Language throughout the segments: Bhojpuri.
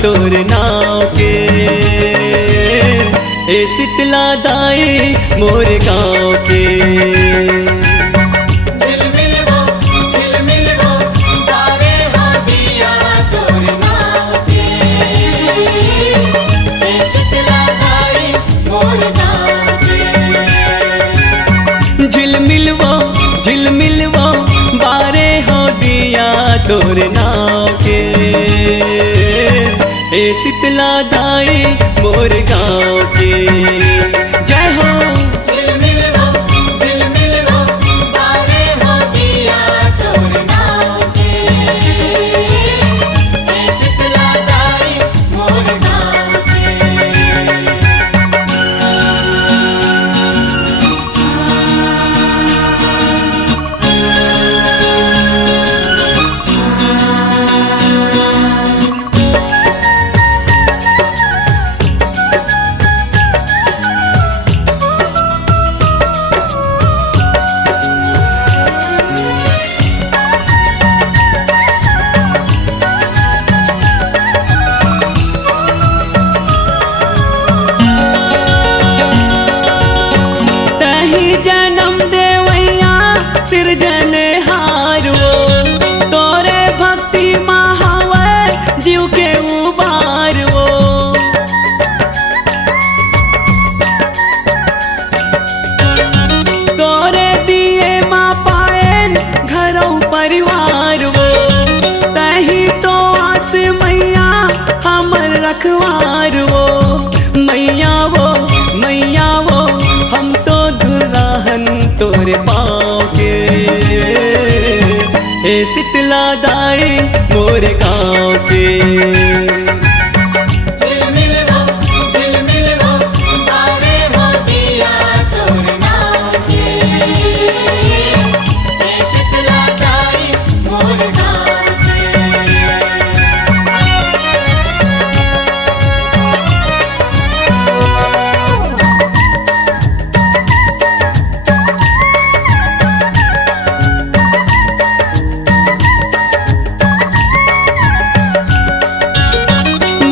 तोर नाव के। ए शीतला दाई मोर गाँव के। झिलमिलवा बारे हो दिया तोर नाव के। ए शीतला दाई मोर गाँव के। जय हो। जन्म देवैया सिरजनहार वो, तोरे भक्ति महावर जीव के उबार वो। तोरे दिए माँ पायन घरों परिवार वो, तही तो आस मैया हमर रखवार वो। मैया वो हम तो दुल्हन तोरे पाँव के। ए शीतला दाई मोर गाँव के।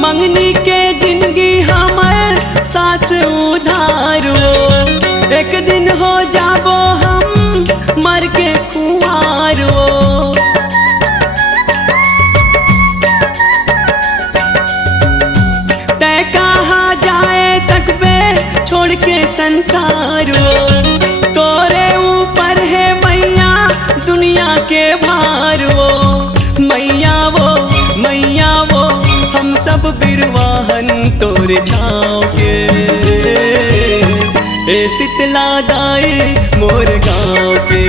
मंगनी के जिंदगी हमर सास उधार वो, एक दिन हो जाबो हम मर के कुंवार वो। तै कहाँ जाए सकबे छोड़ के संसार वो, तोरे ऊपर है मैया दुनिया के भार वो। मैया वो हम सब बिरवाहन तोरे छाँव के। ए शीतला दाई मोर गाँव के।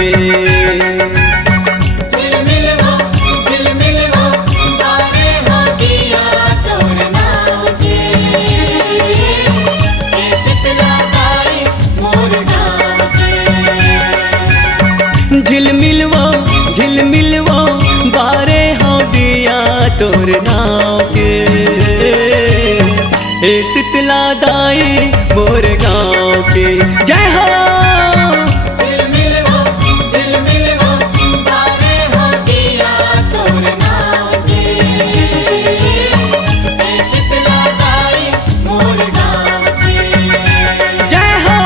झिलमिलवा बारे हो दिया तोर नाव के। ए शीतला दाई मोर गाँव के। जय हो। जय हो।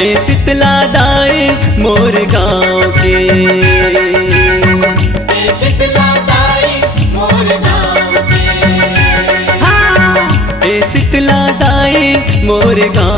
ए शीतला दाई मोर गाँव के। शीतला दाई मोर गाँव।